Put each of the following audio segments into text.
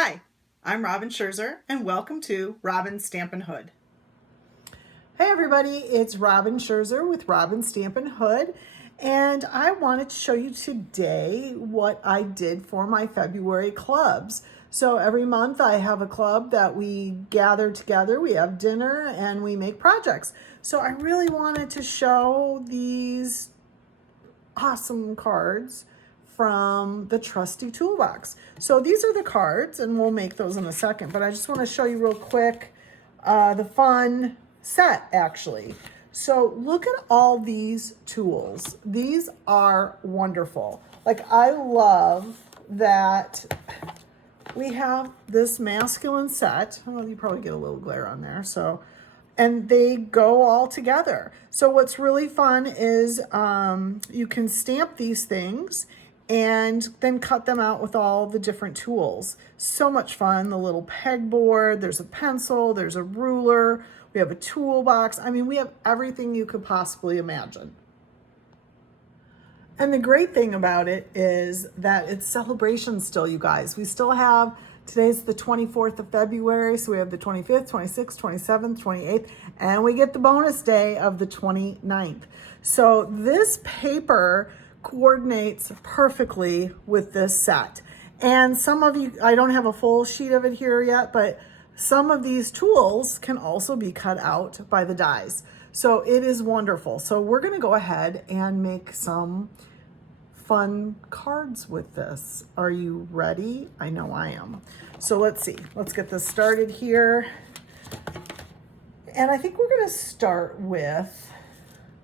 Hi, I'm Robin Scherzer, and welcome to Robin Stampin' Hood. Hey everybody, it's Robin Scherzer with Robin Stampin' Hood, and I wanted to show you today what I did for my February clubs. So every month I have a club that we gather together, we have dinner, and we make projects. So I really wanted to show these awesome cards from the Trusty Toolbox. So these are the cards, and we'll make those in a second, but I just want to show you real quick the fun set, actually. So look at all these tools. These are wonderful. Like, I love that we have this masculine set. Well, you probably get a little glare on there, so, and they go all together. So what's really fun is you can stamp these things and then cut them out with all the different tools. So much fun. The little pegboard, there's a pencil, there's a ruler, we have a toolbox. I mean, we have everything you could possibly imagine. And the great thing about it is that it's celebration still, you guys. We still have, today's the 24th of February, so we have the 25th, 26th, 27th, 28th, and we get the bonus day of the 29th. So this paper coordinates perfectly with this set. And some of you, I don't have a full sheet of it here yet, but some of these tools can also be cut out by the dies. So it is wonderful. So we're gonna go ahead and make some fun cards with this. Are you ready? I know I am. So let's see, let's get this started here. And I think we're gonna start with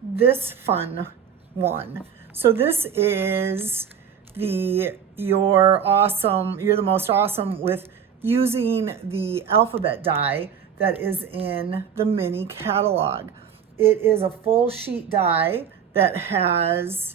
this fun one. So this is the you're the most awesome with using the alphabet die that is in the mini catalog. It is a full sheet die that has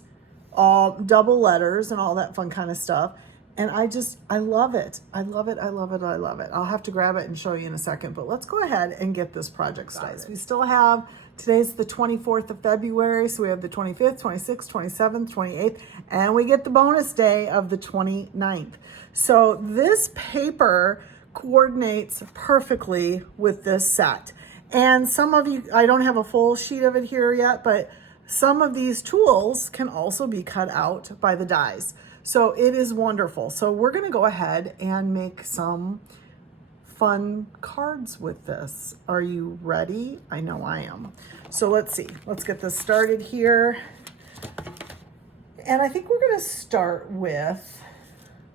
all double letters and all that fun kind of stuff. And I love it. I love it, I love it, I love it. I'll have to grab it and show you in a second, but let's go ahead and get this project started. We still have, today's the 24th of February, so we have the 25th, 26th, 27th, 28th, and we get the bonus day of the 29th. So this paper coordinates perfectly with this set. And some of you, I don't have a full sheet of it here yet, but some of these tools can also be cut out by the dies. So it is wonderful. So we're gonna go ahead and make some fun cards with this. Are you ready? I know I am. So let's see, let's get this started here. And I think we're gonna start with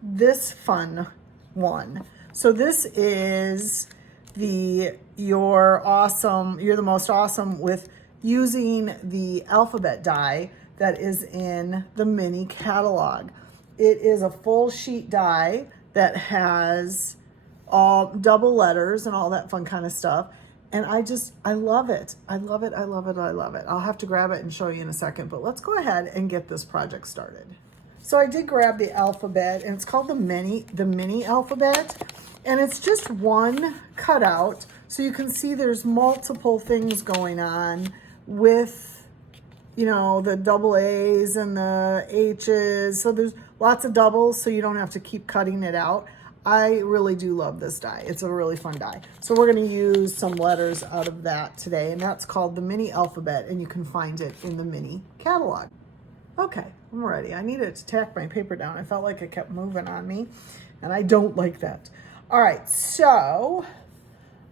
this fun one. So this is the you're the most awesome with using the alphabet die that is in the mini catalog. It is a full sheet die that has all double letters and all that fun kind of stuff. And I love it. I love it, I love it, I love it. I'll have to grab it and show you in a second, but let's go ahead and get this project started. So I did grab the alphabet, and it's called the mini alphabet. And it's just one cutout. So you can see there's multiple things going on with, you know, the double A's and the H's. So there's lots of doubles, so you don't have to keep cutting it out. I really do love this die. It's a really fun die. So we're gonna use some letters out of that today, and that's called the mini alphabet, and you can find it in the mini catalog. Okay, I'm ready. I needed to tack my paper down. I felt like it kept moving on me, and I don't like that. All right, so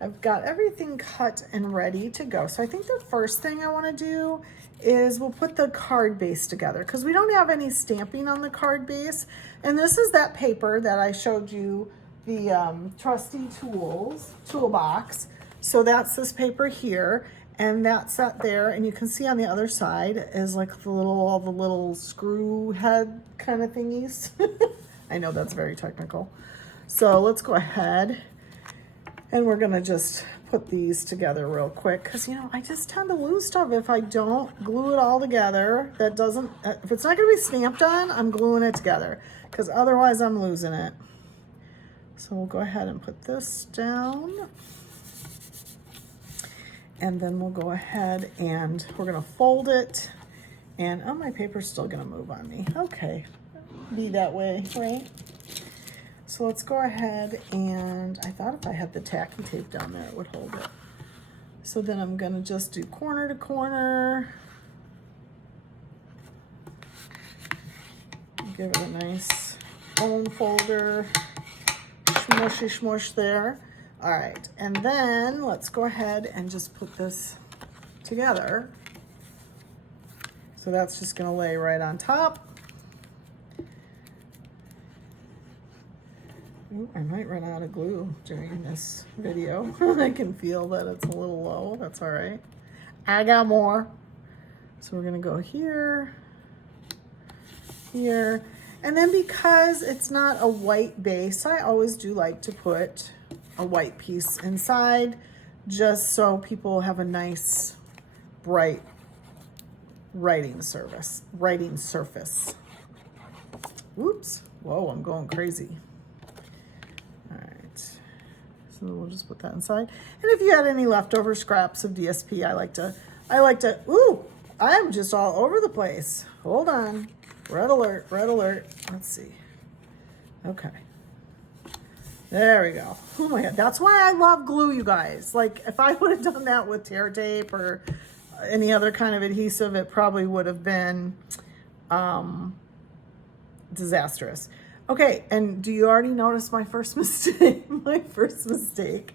I've got everything cut and ready to go. So I think the first thing I wanna do is we'll put the card base together because we don't have any stamping on the card base. And this is that paper that I showed you, the Trusty Tools toolbox. So that's this paper here, and that's that there. And you can see on the other side is like all the little screw head kind of thingies. I know that's very technical. So let's go ahead and we're gonna just put these together real quick because, you know, I just tend to lose stuff if I don't glue it all together. That doesn't, if it's not gonna be stamped on, I'm gluing it together because otherwise I'm losing it. So we'll go ahead and put this down. And then we'll go ahead and we're gonna fold it. And oh, my paper's still gonna move on me. Okay, be that way, right? So let's go ahead and I thought if I had the tacky tape down there, it would hold it. So then I'm gonna just do corner to corner. Give it a nice bone folder, smushy smush there. All right, and then let's go ahead and just put this together. So that's just gonna lay right on top. Ooh, I might run out of glue during this video. I can feel that it's a little low, that's all right. I got more. So we're gonna go here, here. And then because it's not a white base, I always do like to put a white piece inside just so people have a nice bright writing surface. Whoops, whoa, I'm going crazy. All right, so we'll just put that inside. And if you had any leftover scraps of DSP, I like to, ooh, I'm just all over the place. Hold on. Red alert, red alert. Let's see. Okay. There we go. Oh my God. That's why I love glue, you guys. Like if I would have done that with tear tape or any other kind of adhesive, it probably would have been disastrous. Okay. And do you already notice my first mistake? My first mistake.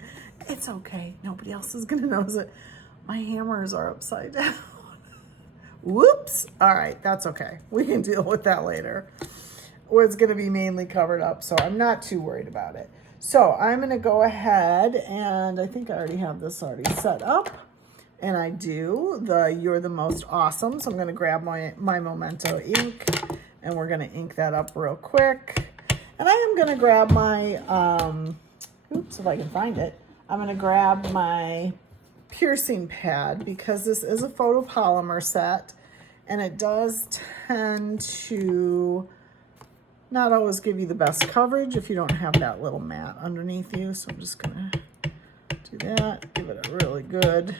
It's okay. Nobody else is going to notice it. My hammers are upside down. Whoops. All right, that's okay. We can deal with that later. Or it's going to be mainly covered up, so I'm not too worried about it. So I'm going to go ahead, and I think I already have this already set up. And I do the You're the Most Awesome. So I'm going to grab my Memento ink, and we're going to ink that up real quick. And I am going to grab my, oops, if I can find it. I'm going to grab my piercing pad because this is a photopolymer set and it does tend to not always give you the best coverage if you don't have that little mat underneath you. So I'm just gonna do that, give it a really good,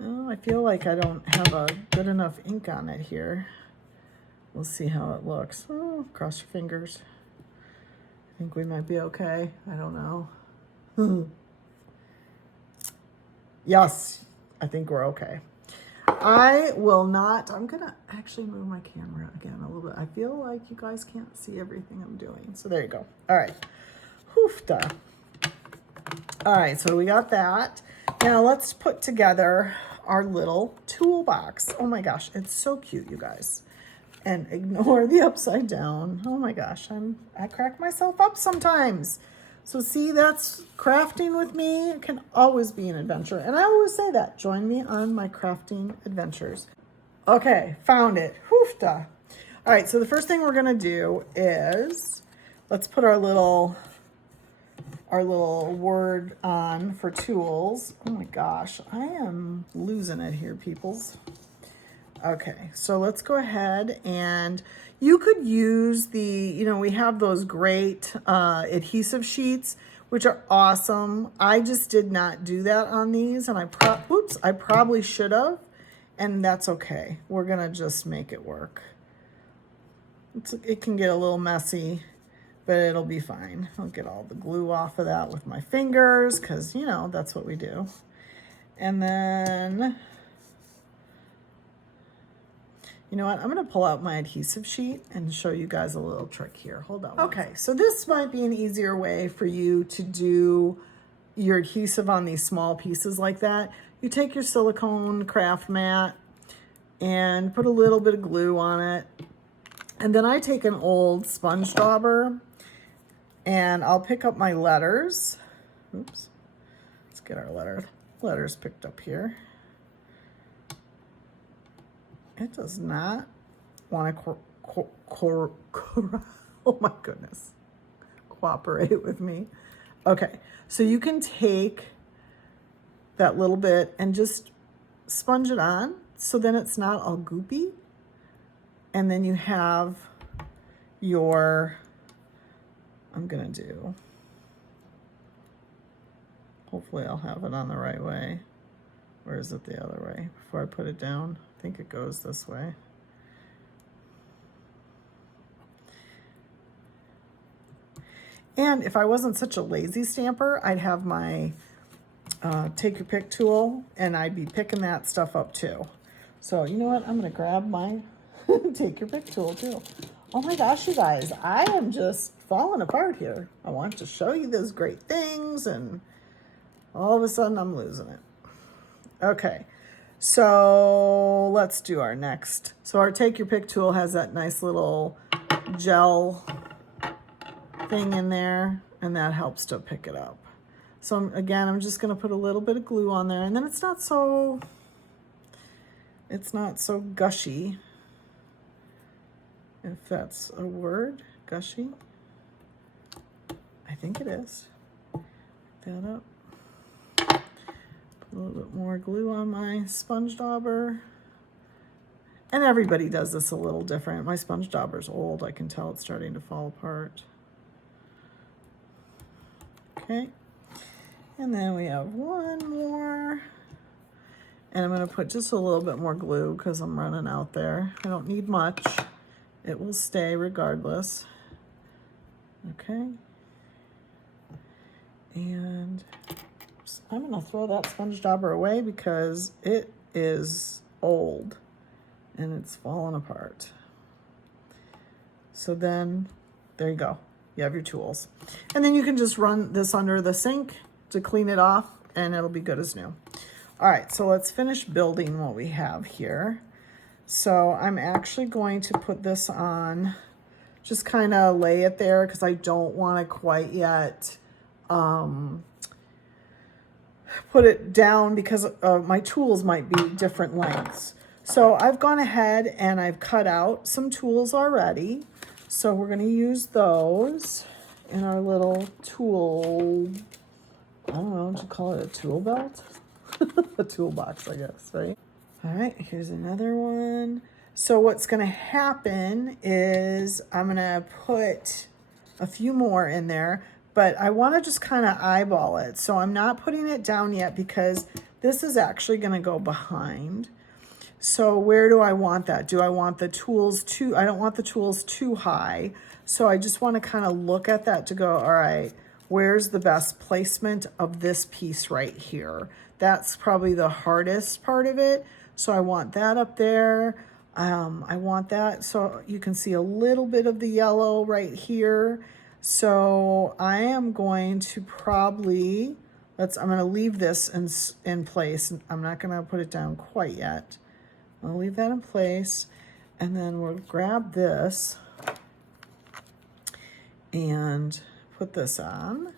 oh, I feel like I don't have a good enough ink on it here. We'll see how it looks. Oh, cross your fingers. I think we might be okay. I don't know. Yes, I think we're okay. I will not, I'm gonna actually move my camera again a little bit. I feel like you guys can't see everything I'm doing. So there you go. All right, hoofda. All right, so we got that. Now let's put together our little toolbox. Oh my gosh, it's so cute, you guys. And ignore the upside down. Oh my gosh, I crack myself up sometimes. So see, that's crafting with me. It can always be an adventure. And I always say that. Join me on my crafting adventures. Okay, found it. Hoofda. All right, so the first thing we're gonna do is, let's put our little word on for tools. Oh my gosh, I am losing it here, peoples. Okay, so let's go ahead and you could use the, we have those great adhesive sheets, which are awesome. I just did not do that on these and I probably should have, and that's okay. We're gonna just make it work. It can get a little messy, but it'll be fine. I'll get all the glue off of that with my fingers because, that's what we do. And then, you know what? I'm going to pull out my adhesive sheet and show you guys a little trick here. Hold on. Okay, so this might be an easier way for you to do your adhesive on these small pieces like that. You take your silicone craft mat and put a little bit of glue on it. And then I take an old sponge dauber and I'll pick up my letters. Oops. Let's get our letters picked up here. It does not want to oh my goodness, cooperate with me. Okay, so you can take that little bit and just sponge it on so then it's not all goopy. And then you have your, hopefully I'll have it on the right way. Or is it the other way? Before I put it down, I think it goes this way. And if I wasn't such a lazy stamper, I'd have my take your pick tool and I'd be picking that stuff up too. So you know what? I'm gonna grab my take your pick tool too. Oh my gosh, you guys, I am just falling apart here. I want to show you those great things and all of a sudden I'm losing it. Okay, so let's do our next. So our take your pick tool has that nice little gel thing in there, and that helps to pick it up. So again, I'm just gonna put a little bit of glue on there, and then it's not so gushy, if that's a word, gushy. I think it is. Pick that up. A little bit more glue on my sponge dauber. And everybody does this a little different. My sponge dauber's old. I can tell it's starting to fall apart. Okay. And then we have one more. And I'm going to put just a little bit more glue because I'm running out there. I don't need much. It will stay regardless. Okay. And I'm going to throw that sponge dauber away because it is old and it's falling apart. So then, there you go. You have your tools. And then you can just run this under the sink to clean it off and it'll be good as new. All right, so let's finish building what we have here. So I'm actually going to put this on, just kind of lay it there because I don't want to quite yet put it down because my tools might be different lengths. So I've gone ahead and I've cut out some tools already. So we're going to use those in our little tool, I don't know, would you call it a tool belt? A toolbox, I guess, right? All right, here's another one. So what's going to happen is I'm going to put a few more in there, but I want to just kind of eyeball it. So I'm not putting it down yet because this is actually going to go behind. So where do I want that? Do I want the tools I don't want the tools too high. So I just want to kind of look at that to go, all right, where's the best placement of this piece right here? That's probably the hardest part of it. So I want that up there. I want that so you can see a little bit of the yellow right here. So I am going to probably, I'm going to leave this in place. I'm not going to put it down quite yet. I'll leave that in place. And then we'll grab this and put this on.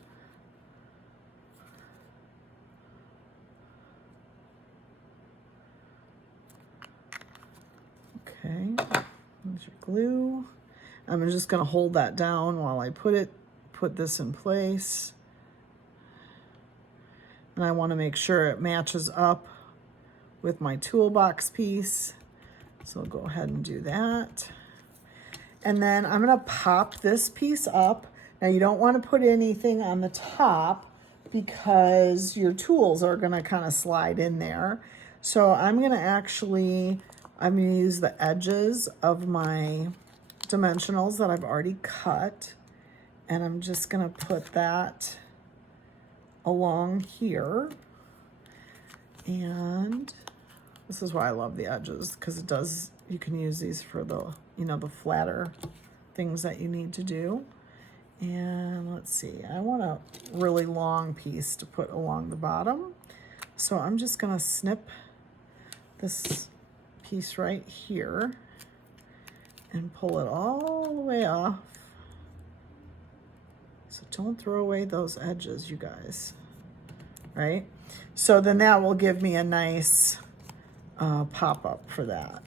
Okay, there's your glue. I'm just going to hold that down while I put this in place. And I want to make sure it matches up with my toolbox piece. So I'll go ahead and do that. And then I'm going to pop this piece up. Now you don't want to put anything on the top because your tools are going to kind of slide in there. So I'm going to use the edges of my dimensionals that I've already cut, and I'm just going to put that along here. And this is why I love the edges, because you can use these for the flatter things that you need to do. And let's see, I want a really long piece to put along the bottom. So I'm just going to snip this piece right here and pull it all the way off. So don't throw away those edges, you guys, right? So then that will give me a nice pop-up for that.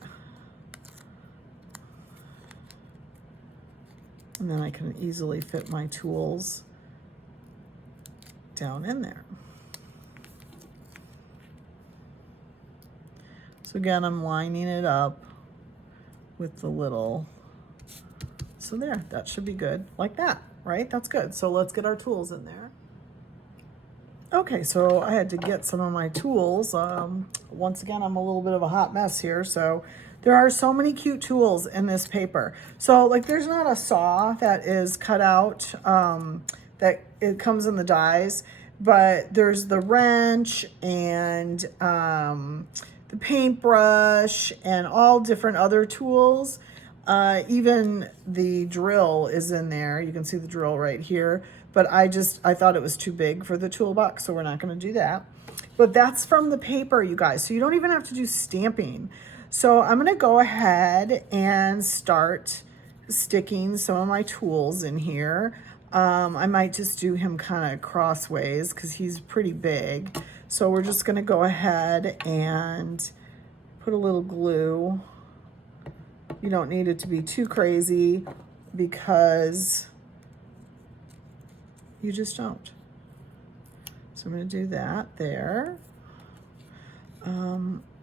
And then I can easily fit my tools down in there. So again, I'm lining it up with the little, so there, that should be good, like that, right? That's good. So let's get our tools in there. Okay, so I had to get some of my tools. Once again, I'm a little bit of a hot mess here, so there are so many cute tools in this paper. So like there's not a saw that is cut out that it comes in the dies, but there's the wrench and the paintbrush and all different other tools. Even the drill is in there. You can see the drill right here, but I thought it was too big for the toolbox, so we're not going to do that. But that's from the paper, you guys, so you don't even have to do stamping. So I'm going to go ahead and start sticking some of my tools in here. I might just do him kind of crossways because he's pretty big. So we're just going to go ahead and put a little glue. You don't need it to be too crazy because you just don't. So I'm going to do that there.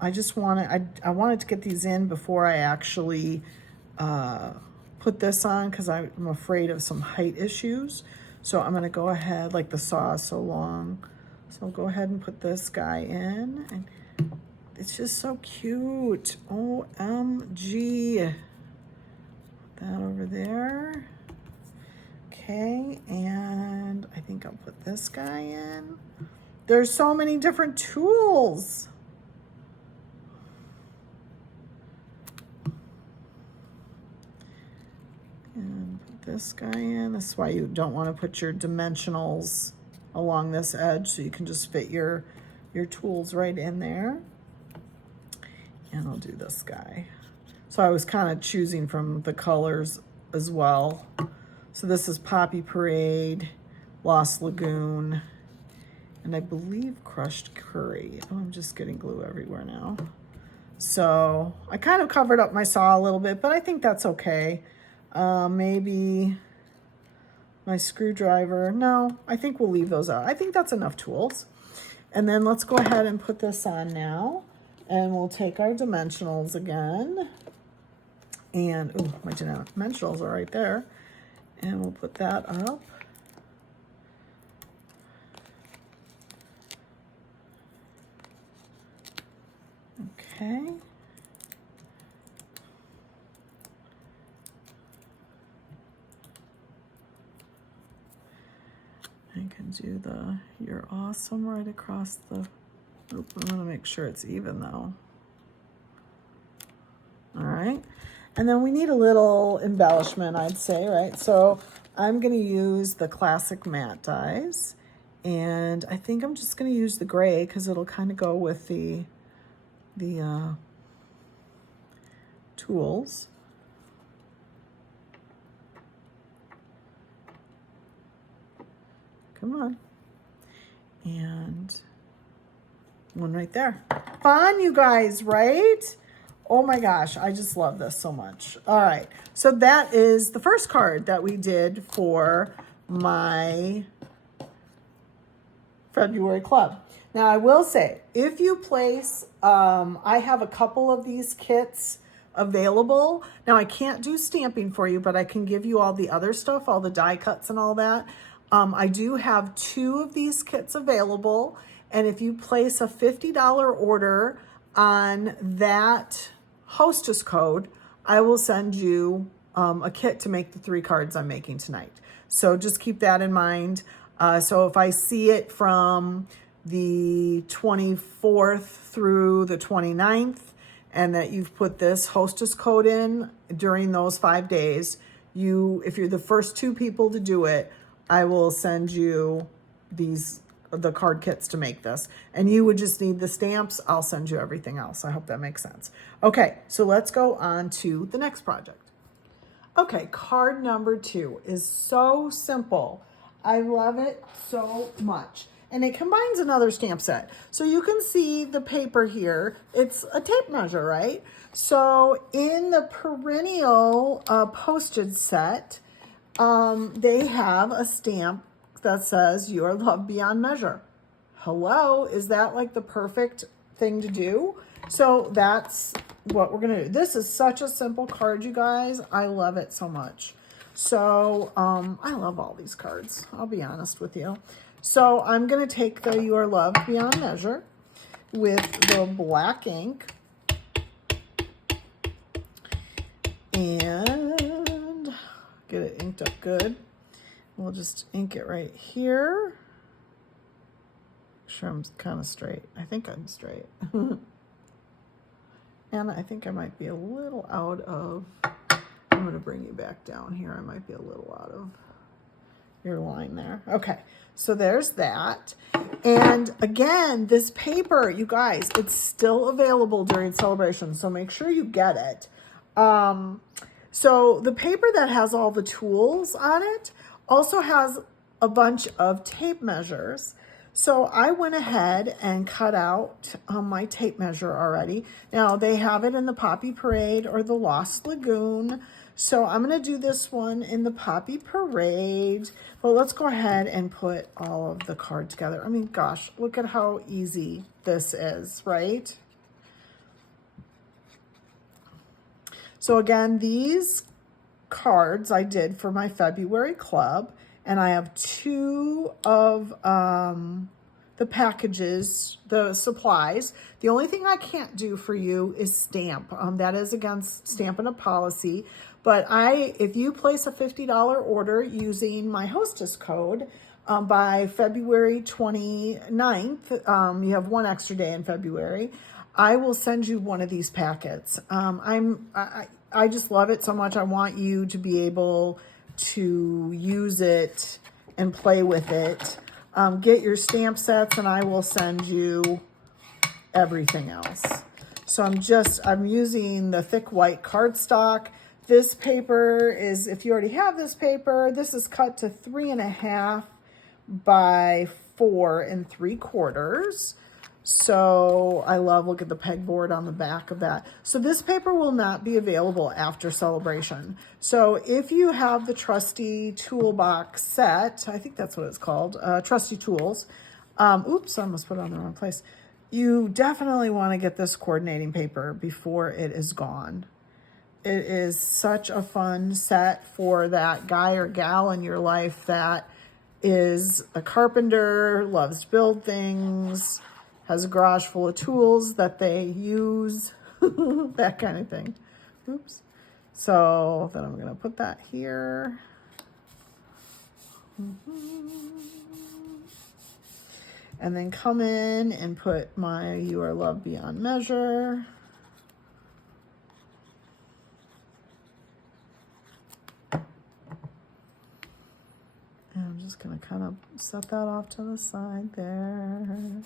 I just want to, I wanted to get these in before I actually put this on because I'm afraid of some height issues. So I'm going to go ahead, like the saw is so long. So I'll go ahead and put this guy in. And it's just so cute. OMG. Put that over there. Okay, and I think I'll put this guy in. There's so many different tools. And put this guy in. This is why you don't want to put your dimensionals along this edge, so you can just fit your tools right in there. And I'll do this guy. So I was kind of choosing from the colors as well. So this is Poppy Parade, Lost Lagoon, and I believe Crushed Curry. Oh, I'm just getting glue everywhere now. So I kind of covered up my saw a little bit, but I think that's okay. Maybe my screwdriver. No, I think we'll leave those out. I think that's enough tools. And then let's go ahead and put this on now. And we'll take our dimensionals again. And, ooh, my dimensionals are right there. And we'll put that up. Okay. I can do the "You're Awesome" right across the, oop, I want to make sure it's even though. All right. And then we need a little embellishment, I'd say, right? So I'm going to use the classic matte dies. And I think I'm just going to use the gray because it'll kind of go with the tools. Come on. And one right there. Fun, you guys, right? Oh my gosh, I just love this so much. All right, so that is the first card that we did for my February club. Now I will say, if you place, I have a couple of these kits available. Now I can't do stamping for you, but I can give you all the other stuff, all the die cuts and all that. I do have 2 of these kits available. And if you place a $50 order on that hostess code, I will send you a kit to make the 3 cards I'm making tonight. So just keep that in mind. So if I see it from the 24th through the 29th, and that you've put this hostess code in during those 5 days, if you're the first 2 people to do it, I will send you the card kits to make this. And you would just need the stamps. I'll send you everything else. I hope that makes sense. Okay, so let's go on to the next project. Okay, card number 2 is so simple. I love it so much. And it combines another stamp set. So you can see the paper here. It's a tape measure, right? So in the perennial postage set, they have a stamp that says "Your love beyond measure." Hello, is that like the perfect thing to do? So that's what we're gonna do. This is such a simple card, you guys. I love it so much. So I love all these cards, I'll be honest with you. So I'm gonna take the "Your love beyond measure" with the black ink and get it inked up good. We'll just ink it right here. Make sure I'm kind of straight. I think I'm straight. And I think I might be a little out of, I'm going to bring you back down here. I might be a little out of your line there. Okay, so there's that. And again, this paper, you guys, it's still available during Sale-a-bration, so make sure you get it. So the paper that has all the tools on it also has a bunch of tape measures. So I went ahead and cut out my tape measure already. Now they have it in the Poppy Parade or the Lost Lagoon. So I'm going to do this one in the Poppy Parade. But let's go ahead and put all of the card together. I mean, gosh, look at how easy this is, right? So again, these cards I did for my February club, and I have 2 of the packages, the supplies. The only thing I can't do for you is stamp. That is against Stampin' policy. But if you place a $50 order using my hostess code by February 29th, you have 1 extra day in February, I will send you one of these packets. I just love it so much. I want you to be able to use it and play with it. Get your stamp sets and I will send you everything else. So I'm using the thick white cardstock. This paper is, if you already have this paper, this is cut to 3.5 by 4 3/4. So I love, look at the pegboard on the back of that. So this paper will not be available after Sale-a-bration. So if you have the Trusty Toolbox set, I think that's what it's called, Trusty Tools. Oops, I almost put it on the wrong place. You definitely want to get this coordinating paper before it is gone. It is such a fun set for that guy or gal in your life that is a carpenter, loves to build things, has a garage full of tools that they use, that kind of thing. Oops. So then I'm going to put that here. And then come in and put my You Are Loved Beyond Measure. I'm just going to kind of set that off to the side there.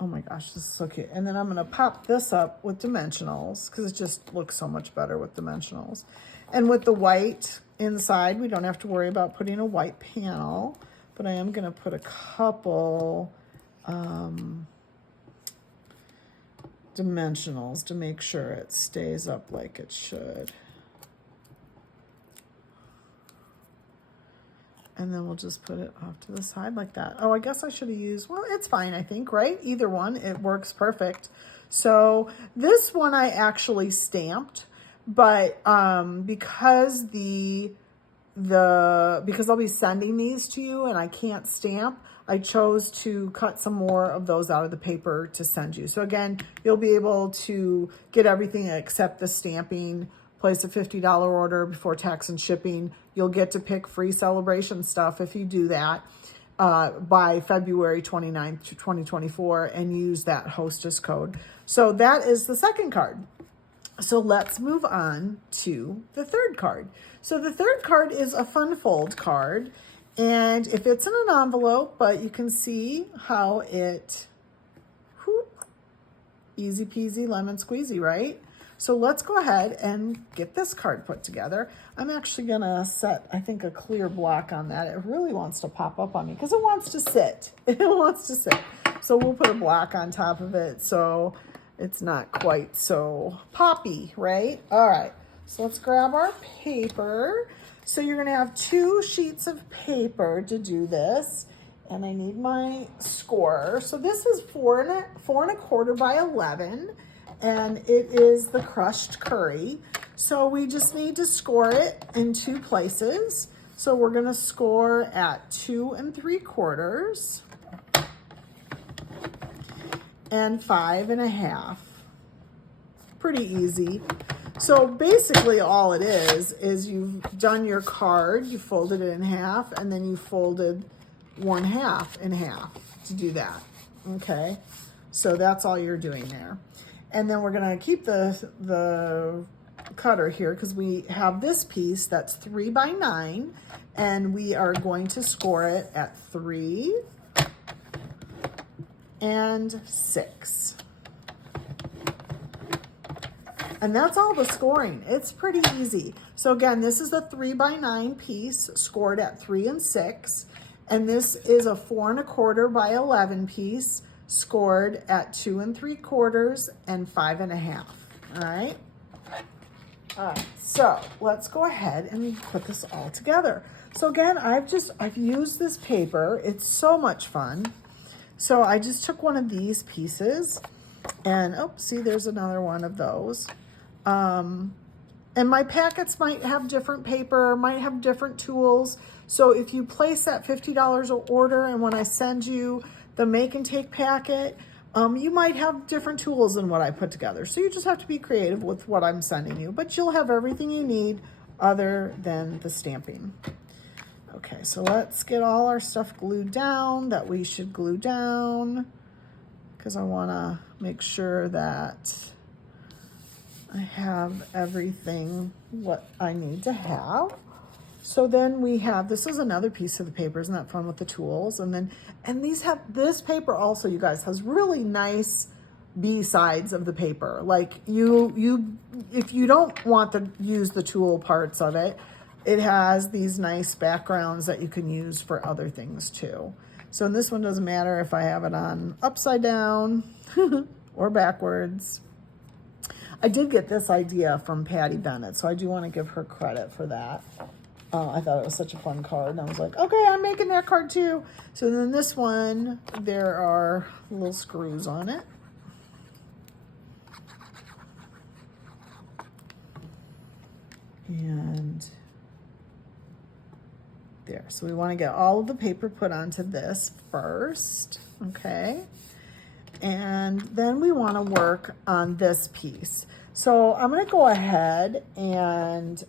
Oh my gosh, this is so cute. And then I'm going to pop this up with dimensionals because it just looks so much better with dimensionals. And with the white inside, we don't have to worry about putting a white panel, but I am going to put a couple dimensionals to make sure it stays up like it should. And then we'll just put it off to the side like that. Oh, I guess I should have used, well, it's fine, I think, right? Either one, it works perfect. So this one I actually stamped, but because because I'll be sending these to you and I can't stamp, I chose to cut some more of those out of the paper to send you. So again, you'll be able to get everything except the stamping. Place a $50 order before tax and shipping. You'll get to pick free Sale-a-bration stuff if you do that by February 29th, 2024 and use that hostess code. So that is the second card. So let's move on to the third card. So the third card is a fun fold card. And if it's in an envelope, but you can see how it, whoop, easy peasy lemon squeezy, right? So let's go ahead and get this card put together. I'm actually gonna set, I think, a clear block on that. It really wants to pop up on me because it wants to sit. It wants to sit. So we'll put a block on top of it so it's not quite so poppy, right? All right, so let's grab our paper. So you're gonna have 2 sheets of paper to do this. And I need my score. So this is 4 1/4 by 11. And it is the crushed curry. So we just need to score it in 2 places. So we're gonna score at 2 3/4 and 5 1/2. Pretty easy. So basically all it is you've done your card, you folded it in half, and then you folded one half in half to do that, okay? So that's all you're doing there. And then we're gonna keep the cutter here because we have this piece that's 3 by 9, and we are going to score it at 3 and 6. And that's all the scoring. It's pretty easy. So again, this is the 3 by 9 piece scored at 3 and 6. And this is a 4 1/4 by 11 piece scored at 2 3/4 and 5 1/2. All right. All right. So let's go ahead and put this all together. So again, I've used this paper. It's so much fun. So I just took one of these pieces and, oh, see, there's another one of those. And my packets might have different paper, might have different tools. So if you place that $50 order and when I send you the make and take packet, you might have different tools than what I put together. So you just have to be creative with what I'm sending you, but you'll have everything you need other than the stamping. Okay, so let's get all our stuff glued down that we should glue down because I want to make sure that I have everything what I need to have. So then we have, this is another piece of the paper. Isn't that fun with the tools? And these have, this paper also, you guys, has really nice B sides of the paper. Like if you don't want to use the tool parts of it, it has these nice backgrounds that you can use for other things too. So in this one, doesn't matter if I have it on upside down or backwards. I did get this idea from Patty Bennett, so I do want to give her credit for that. I thought it was such a fun card, and I was like, okay, I'm making that card too. So then this one, there are little screws on it. And there, so we want to get all of the paper put onto this first, okay? And then we want to work on this piece. So I'm going to go ahead and,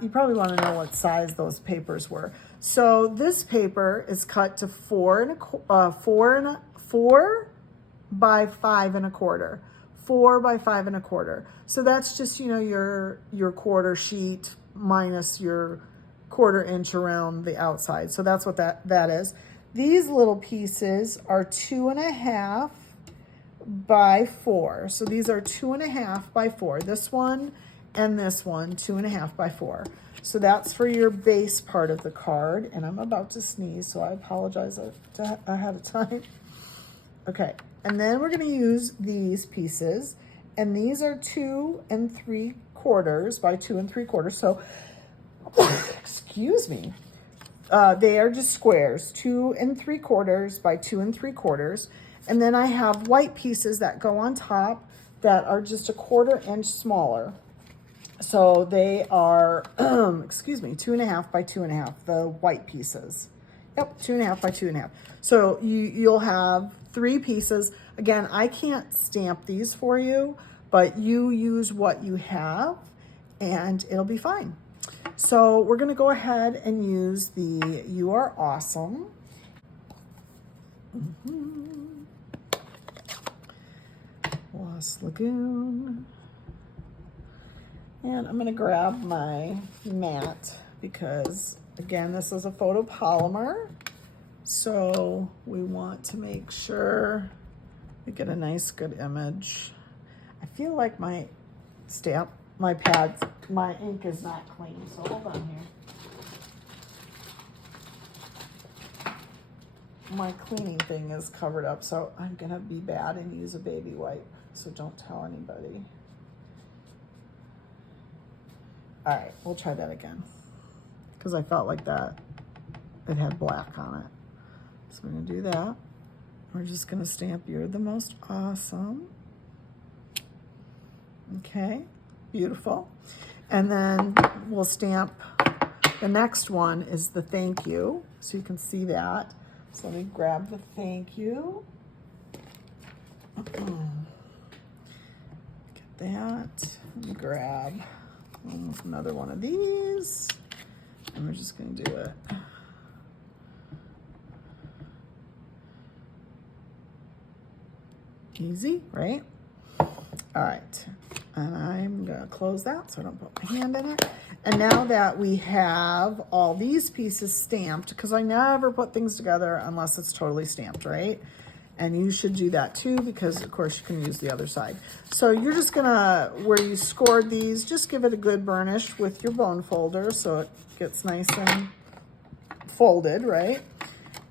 you probably want to know what size those papers were. So this paper is cut to 4 by 5 1/4. 4 by 5 1/4. So that's just, you know, your quarter sheet minus your 1/4 inch around the outside. So that's what that is. These little pieces are 2 1/2 by 4. So these are 2 1/2 by 4. This one and this one, 2 1/2 by 4. So that's for your base part of the card. And I'm about to sneeze, so I apologize ahead of time. Okay, and then we're going to use these pieces. And these are 2 3/4 by 2 3/4. So, excuse me. They are just squares, 2 3/4 by 2 3/4. And then I have white pieces that go on top that are just a 1/4 inch smaller. So they are, 2 1/2 by 2 1/2, the white pieces. Yep, 2 1/2 by 2 1/2. So you'll have 3 pieces. Again, I can't stamp these for you, but you use what you have and it'll be fine. So we're going to go ahead and use the You Are Awesome. Lost Lagoon. And I'm going to grab my mat because, again, this is a photopolymer. So we want to make sure we get a nice, good image. I feel like my pads, my ink is not clean, so hold on here. My cleaning thing is covered up, so I'm gonna be bad and use a baby wipe, so don't tell anybody. All right, we'll try that again, because I felt like that it had black on it. So we're gonna do that. We're just gonna stamp You're the Most Awesome. Okay, beautiful. And then we'll stamp, the next one is the thank you, so you can see that. So let me grab the thank you. Get that. Let me grab another one of these. And we're just going to do it. Easy, right? All right. And I'm going to close that so I don't put my hand in it. And now that we have all these pieces stamped, because I never put things together unless it's totally stamped, right? And you should do that too, because of course you can use the other side. So you're just gonna, where you scored these, just give it a good burnish with your bone folder so it gets nice and folded, right?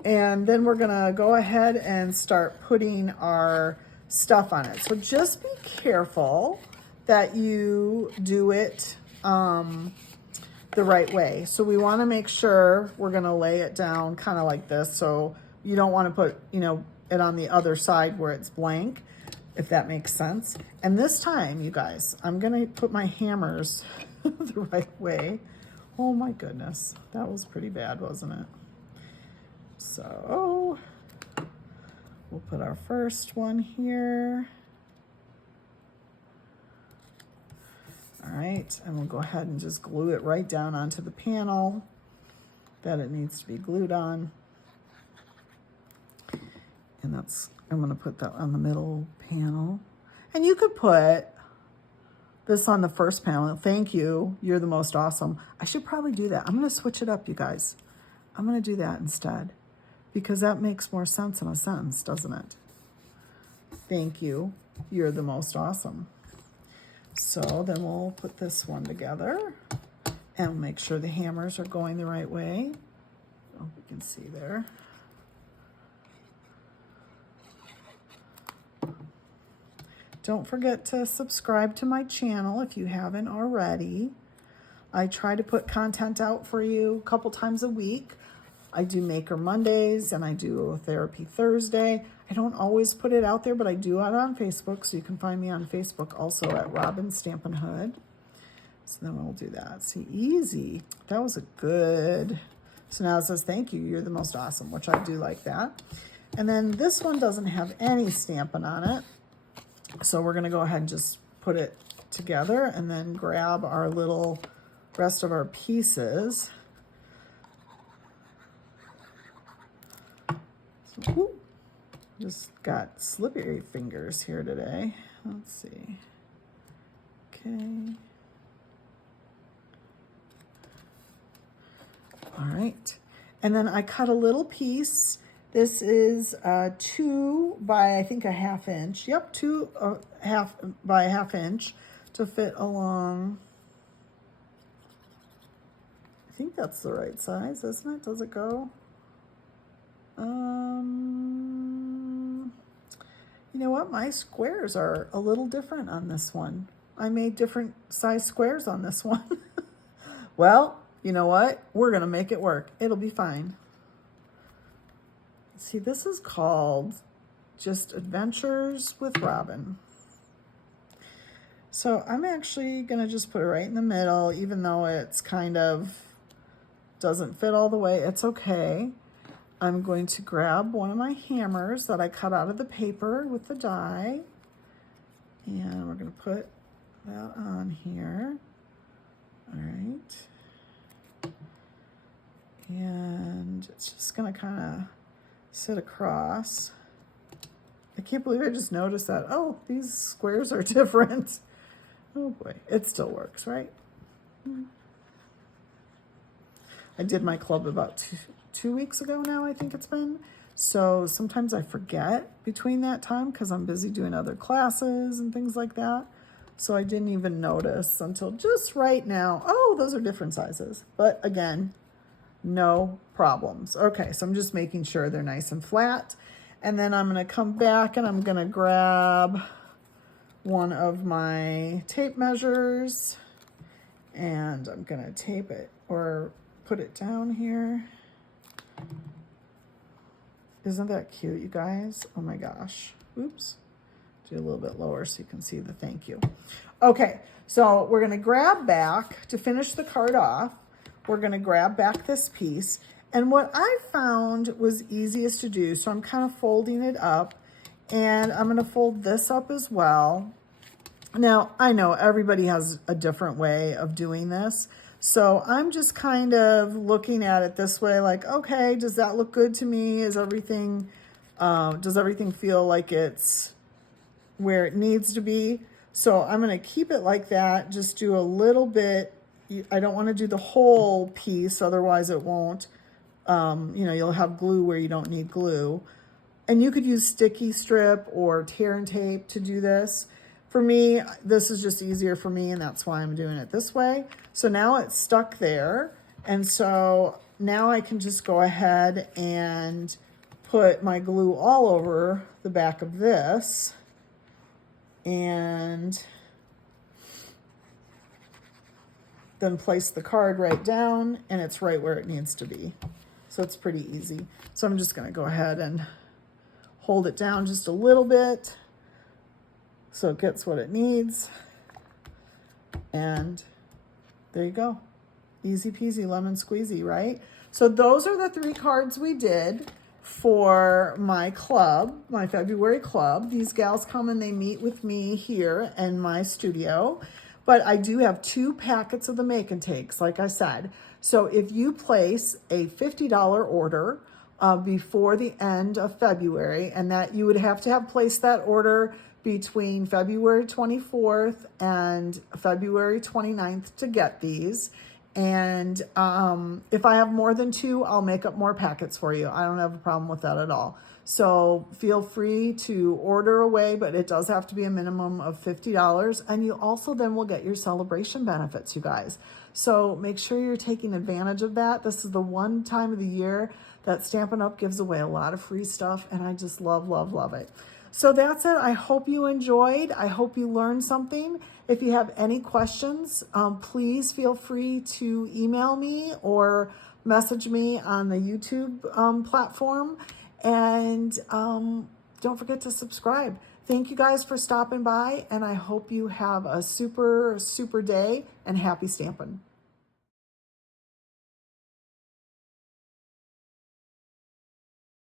And then we're gonna go ahead and start putting our stuff on it. So just be careful that you do it the right way. So we wanna make sure we're gonna lay it down kind of like this. So you don't wanna put, you know, it on the other side where it's blank, if that makes sense. And this time, you guys, I'm gonna put my hammers the right way. Oh my goodness, that was pretty bad, wasn't it? So we'll put our first one here. All right, and we'll go ahead and just glue it right down onto the panel that it needs to be glued on. And that's, I'm gonna put that on the middle panel. And you could put this on the first panel. Thank you, you're the most awesome. I should probably do that. I'm gonna switch it up, you guys. I'm gonna do that instead, because that makes more sense in a sentence, doesn't it? Thank you, you're the most awesome. So then we'll put this one together and make sure the hammers are going the right way. I hope you can see there. Don't forget to subscribe to my channel if you haven't already. I try to put content out for you a couple times a week. I do Maker Mondays and I do Therapy Thursday. I don't always put it out there, but I do it on Facebook, so you can find me on Facebook also at Robin Stampin' Hood. So then we'll do that. See, easy. That was a good. So now it says, thank you, you're the most awesome, which I do like that. And then this one doesn't have any Stampin' on it. So we're gonna go ahead and just put it together and then grab our little rest of our pieces. So, whoop, just got slippery fingers here today. Let's see. Okay. All right. And then I cut a little piece. This is 2 by, I think, a 1/2 inch. Yep, 2 by a 1/2 inch to fit along. I think that's the right size, isn't it? Does it go? You know what? My squares are a little different on this one. I made different size squares on this one. Well, you know what? We're gonna make it work. It'll be fine. See, this is called just Adventures with Robin. So I'm actually gonna just put it right in the middle, even though it's kind of doesn't fit all the way. It's okay. I'm going to grab one of my hammers that I cut out of the paper with the die, and we're gonna put that on here. All right. And it's just gonna kind of sit across. I can't believe I just noticed that. Oh, these squares are different. Oh boy, it still works, right? I did my club about two weeks ago now, I think it's been. So sometimes I forget between that time because I'm busy doing other classes and things like that. So I didn't even notice until just right now. Oh, those are different sizes. But again, no problems. Okay, so I'm just making sure they're nice and flat. And then I'm gonna come back and I'm gonna grab one of my tape measures and I'm gonna tape it or put it down here. Isn't that cute, you guys? Oh my gosh. Oops. Do a little bit lower so you can see the thank you. Okay, so we're gonna grab back to finish the card off. We're gonna grab back this piece. And what I found was easiest to do, so I'm kind of folding it up, and I'm gonna fold this up as well. Now, I know everybody has a different way of doing this. So I'm just kind of looking at it this way, like, okay, does that look good to me? Does everything feel like it's where it needs to be? So I'm going to keep it like that. Just do a little bit. I don't want to do the whole piece, otherwise it won't. You'll have glue where you don't need glue. And you could use sticky strip or tear and tape to do this. For me, this is just easier for me, and that's why I'm doing it this way. So now it's stuck there. And so now I can just go ahead and put my glue all over the back of this. And then place the card right down, and it's right where it needs to be. So it's pretty easy. So I'm just going to go ahead and hold it down just a little bit so it gets what it needs. And there you go. Easy peasy lemon squeezy, right? So those are the 3 cards we did for my club, my February club. These gals come and they meet with me here in my studio. But I do have 2 packets of the make and takes, like I said. So if you place a $50 order before the end of February, and that you would have to have placed that order between February 24th and February 29th to get these. And if I have more than 2, I'll make up more packets for you. I don't have a problem with that at all. So feel free to order away, but it does have to be a minimum of $50. And you also then will get your celebration benefits, you guys. So make sure you're taking advantage of that. This is the one time of the year that Stampin' Up! Gives away a lot of free stuff, and I just love, love, love it. So that's it. I hope you enjoyed. I hope you learned something. If you have any questions, please feel free to email me or message me on the YouTube platform. And don't forget to subscribe. Thank you guys for stopping by, and I hope you have a super, super day, and happy stamping.